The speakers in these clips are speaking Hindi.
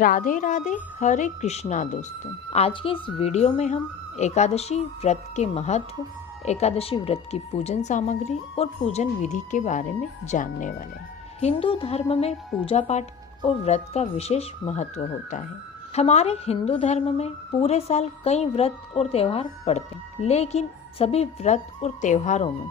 राधे राधे, हरे कृष्णा दोस्तों। आज की इस वीडियो में हम एकादशी व्रत के महत्व, एकादशी व्रत की पूजन सामग्री और पूजन विधि के बारे में जानने वाले हैं। हिंदू धर्म में पूजा पाठ और व्रत का विशेष महत्व होता है। हमारे हिंदू धर्म में पूरे साल कई व्रत और त्योहार पड़ते हैं, लेकिन सभी व्रत और त्योहारों में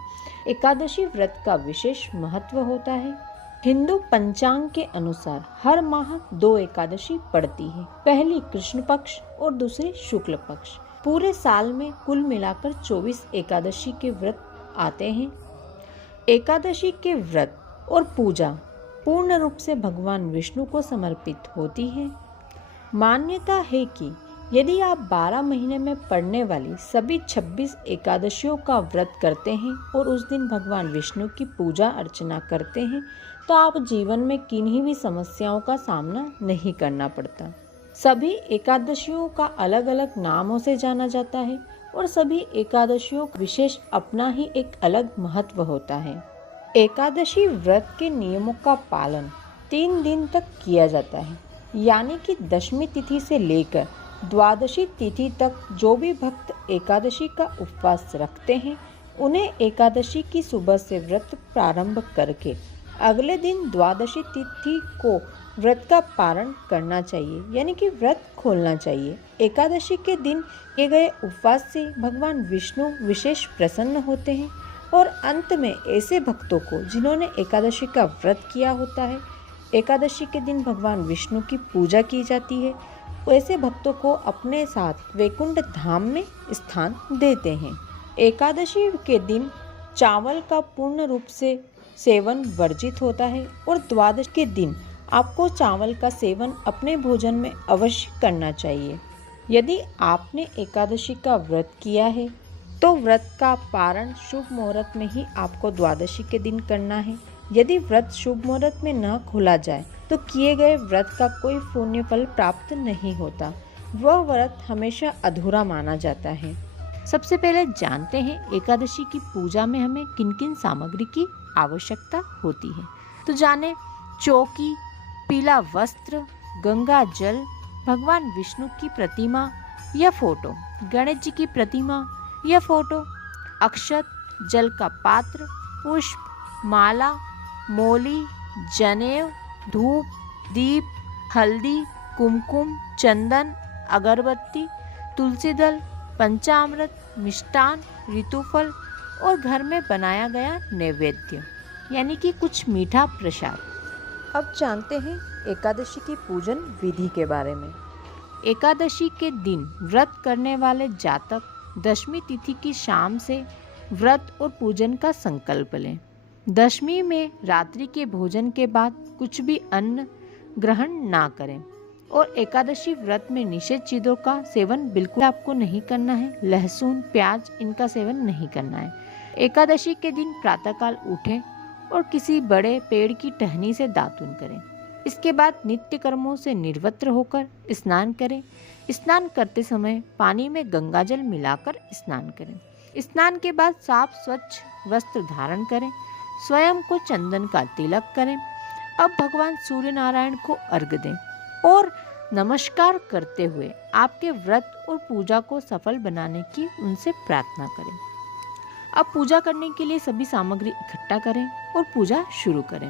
एकादशी व्रत का विशेष महत्व होता है। हिंदू पंचांग के अनुसार हर माह 2 एकादशी पड़ती है, पहली कृष्ण पक्ष और दूसरी शुक्ल पक्ष। पूरे साल में कुल मिलाकर 24 एकादशी के व्रत आते हैं। एकादशी के व्रत और पूजा पूर्ण रूप से भगवान विष्णु को समर्पित होती है। मान्यता है कि यदि आप 12 महीने में पड़ने वाली सभी 26 एकादशियों का व्रत करते हैं और उस दिन भगवान विष्णु की पूजा अर्चना करते हैं तो आप जीवन में किन्हीं भी समस्याओं का सामना नहीं करना पड़ता। सभी एकादशियों का अलग अलग नामों से जाना जाता है और सभी एकादशियों का विशेष अपना ही एक अलग महत्व होता है। एकादशी व्रत के नियमों का पालन 3 दिन तक किया जाता है, यानी कि दशमी तिथि से लेकर द्वादशी तिथि तक जो भी भक्त एकादशी का उपवास रखते हैं उन्हें एकादशी की सुबह से व्रत प्रारंभ करके अगले दिन द्वादशी तिथि को व्रत का पारण करना चाहिए, यानी कि व्रत खोलना चाहिए। एकादशी के दिन किए गए उपवास से भगवान विष्णु विशेष प्रसन्न होते हैं और अंत में ऐसे भक्तों को जिन्होंने एकादशी का व्रत किया होता है, एकादशी के दिन भगवान विष्णु की पूजा की जाती है, ऐसे भक्तों को अपने साथ वैकुंठ धाम में स्थान देते हैं। एकादशी के दिन चावल का पूर्ण रूप से सेवन वर्जित होता है और द्वादश के दिन आपको चावल का सेवन अपने भोजन में अवश्य करना चाहिए। यदि आपने एकादशी का व्रत किया है तो व्रत का पारण शुभ मुहूर्त में ही आपको द्वादशी के दिन करना है। यदि व्रत शुभ मुहूर्त में न खोला जाए तो किए गए व्रत का कोई पुण्य फल प्राप्त नहीं होता, वह व्रत हमेशा अधूरा माना जाता है। सबसे पहले जानते हैं एकादशी की पूजा में हमें किन किन सामग्री की आवश्यकता होती है। तो जाने चौकी, पीला वस्त्र, गंगा जल, भगवान विष्णु की प्रतिमा या फोटो, गणेश जी की प्रतिमा या फोटो, अक्षत, जल का पात्र, पुष्प, माला, मोली, जनेऊ, धूप, दीप, हल्दी, कुमकुम, चंदन, अगरबत्ती, तुलसी दल, पंचामृत, मिष्टान, ऋतुफल और घर में बनाया गया नैवेद्य, यानी कि कुछ मीठा प्रसाद। अब जानते हैं एकादशी की पूजन विधि के बारे में। एकादशी के दिन व्रत करने वाले जातक दशमी तिथि की शाम से व्रत और पूजन का संकल्प लें। दशमी में रात्रि के भोजन के बाद कुछ भी अन्न ग्रहण ना करें और एकादशी व्रत में निषेध चीज़ों का सेवन बिल्कुल आपको नहीं करना है। लहसुन, प्याज इनका सेवन नहीं करना है। एकादशी के दिन प्रातःकाल उठें और किसी बड़े पेड़ की टहनी से दातुन करें। इसके बाद नित्य कर्मों से निर्वृत्त होकर स्नान करें। स्नान करते समय पानी में गंगाजल मिलाकर स्नान करें। स्नान के बाद साफ स्वच्छ वस्त्र धारण करें। स्वयं को चंदन का तिलक करें। अब भगवान सूर्य नारायण को अर्घ्य दें और नमस्कार करते हुए आपके व्रत और पूजा को सफल बनाने की उनसे प्रार्थना करें। अब पूजा करने के लिए सभी सामग्री इकट्ठा करें और पूजा शुरू करें।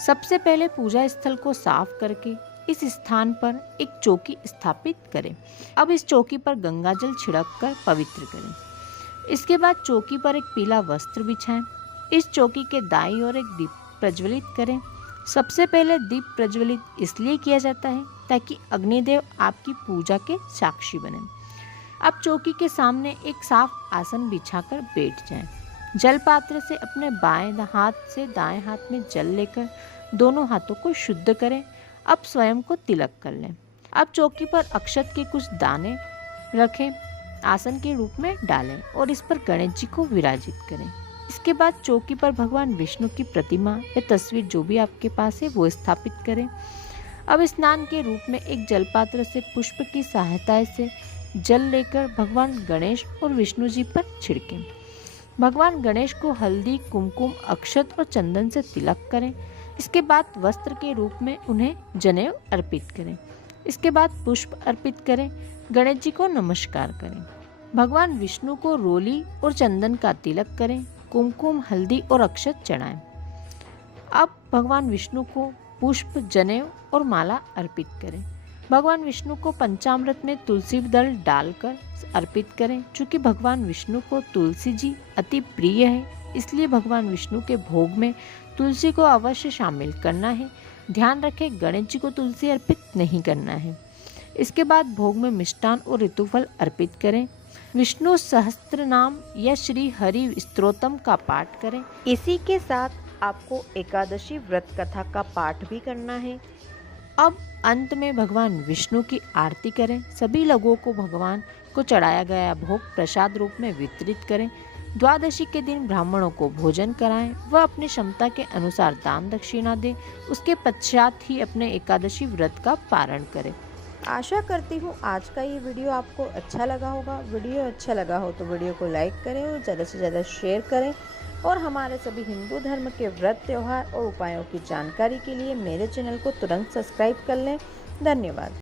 सबसे पहले पूजा स्थल को साफ करके इस स्थान पर एक चौकी स्थापित करें। अब इस चौकी पर गंगाजल छिड़ककर पवित्र करें। इसके बाद चौकी पर एक पीला वस्त्र बिछाएं। इस चौकी के दाईं ओर एक दीप प्रज्वलित करें। सबसे पहले दीप प्रज्वलित इसलिए किया जाता है ताकि अग्निदेव आपकी पूजा के साक्षी बने। अब चौकी के सामने एक साफ आसन बिछाकर बैठ जाएं। जल पात्र से अपने बाएं हाथ से दाएं हाथ में जल लेकर दोनों हाथों को शुद्ध करें। अब स्वयं को तिलक कर लें। अब चौकी पर अक्षत के कुछ दाने रखें, आसन के रूप में डालें और इस पर गणेश जी को विराजित करें। इसके बाद चौकी पर भगवान विष्णु की प्रतिमा या तस्वीर जो भी आपके पास है वो स्थापित करें। अब स्नान के रूप में एक जलपात्र से पुष्प की सहायता से जल लेकर भगवान गणेश और विष्णु जी पर छिड़कें। भगवान गणेश को हल्दी, कुमकुम, अक्षत और चंदन से तिलक करें। इसके बाद वस्त्र के रूप में उन्हें जनेऊ अर्पित करें। इसके बाद पुष्प अर्पित करें, गणेश जी को नमस्कार करें। भगवान विष्णु को रोली और चंदन का तिलक करें, कुमकुम, हल्दी और अक्षत चढ़ाएं। अब भगवान विष्णु को पुष्प, जनेऊ और माला अर्पित करें। भगवान विष्णु को पंचामृत में तुलसी दल डालकर अर्पित करें। चूँकि भगवान विष्णु को तुलसी जी अति प्रिय है, इसलिए भगवान विष्णु के भोग में तुलसी को अवश्य शामिल करना है। ध्यान रखें, गणेश जी को तुलसी अर्पित नहीं करना है। इसके बाद भोग में मिष्टान और ऋतुफल अर्पित करें। विष्णु सहस्त्र नाम या श्री हरि स्तोत्रम का पाठ करें। इसी के साथ आपको एकादशी व्रत कथा का पाठ भी करना है। अब अंत में भगवान विष्णु की आरती करें। सभी लोगों को भगवान को चढ़ाया गया भोग प्रसाद रूप में वितरित करें। द्वादशी के दिन ब्राह्मणों को भोजन कराएं। वह अपनी क्षमता के अनुसार दान दक्षिणा दें। उसके पश्चात ही अपने एकादशी व्रत का पारण करें। आशा करती हूँ आज का ये वीडियो आपको अच्छा लगा होगा। वीडियो अच्छा लगा हो तो वीडियो को लाइक करें और ज़्यादा से ज़्यादा शेयर करें। और हमारे सभी हिंदू धर्म के व्रत, त्योहार और उपायों की जानकारी के लिए मेरे चैनल को तुरंत सब्सक्राइब कर लें। धन्यवाद।